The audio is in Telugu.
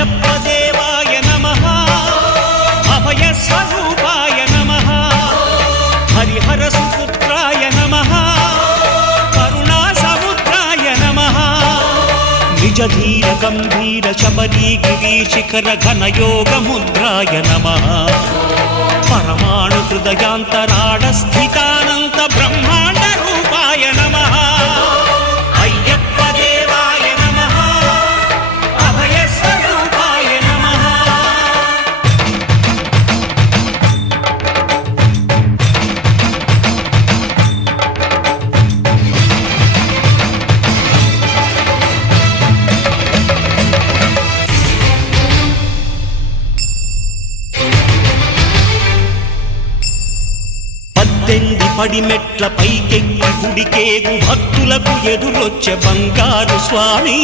అయ్యప్ప దేవాయ నమః అభయ స్వరూపాయ నమః హరిహర సుపుత్రాయ నమః కరుణా సముద్రాయ నమః నిజ ధీర గంభీర శబరీ గిరి శిఖర ఘన యోగ ముద్రాయ నమః పరమాణు హృదయాంతరాళ స్థితానంత బ్రహ్మాండ రూపాయ నమః అయ్యప్ప దేవాయ నమః అభయ స్వరూపాయ నమః పద్దెంది పడిమెట్ల పైకెక్కి గుడికేగు భక్తులకు ఎదురొచ్చే బంగారు స్వామి